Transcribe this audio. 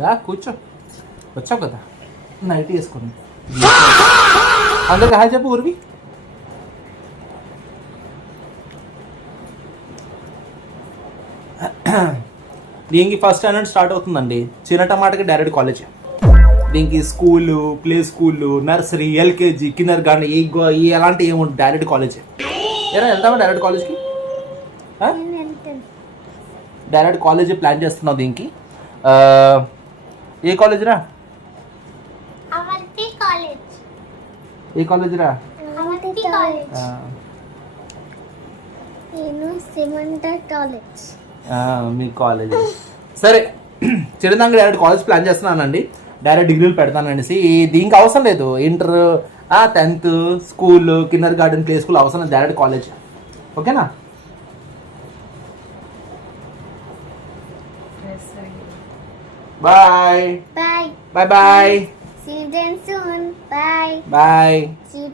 దా కూర్చో, వచ్చావు కదా నైట్ వేసుకుని. అందరికి హాయ్ చెప్పు ఊరివి. దీనికి ఫస్ట్ స్టాండర్డ్ స్టార్ట్ అవుతుందండి. చిన్న టమాటకి డైరెక్ట్ కాలేజ్. దీనికి స్కూలు, ప్లే స్కూళ్ళు, నర్సరీ, ఎల్కేజీ, కిందర్ గార్డెన్ ఈ అలాంటి ఏముంటుంది, డైరెక్ట్ కాలేజ్. ఏనా వెళ్తామా డైరెక్ట్ కాలేజ్కి? డైరెక్ట్ కాలేజ్ ప్లాన్ చేస్తున్నావు దీనికి. ఏ కాలేజ్ రా? ఏ కాలేజ్ రా? మీ కాలేజ్. సరే, చిన్నదానికి డైరెక్ట్ కాలేజ్ ప్లాన్ చేస్తున్నానండి. డైరెక్ట్ డిగ్రీలు పెడతాననేసి. దీనికి అవసరం లేదు inter, 10th, school, kindergarten, play school అవసరం లేదు, డైరెక్ట్ కాలేజ్. ఓకేనా? Bye bye bye bye. See you then soon. Bye. Bye. See you.